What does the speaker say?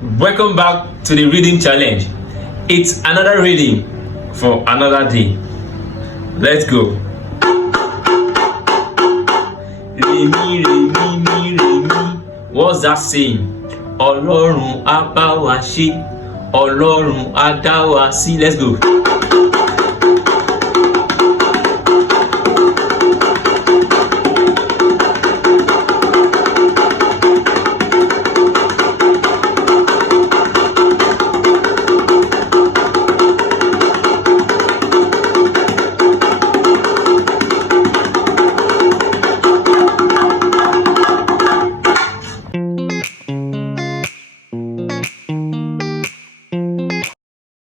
Welcome back to the reading challenge. It's another reading for another day. Let's go. Re mi, re mi. What's that saying? Ọlọ́run á bá wa ṣe, Ọlọ́run á dá wa sí. Let's go.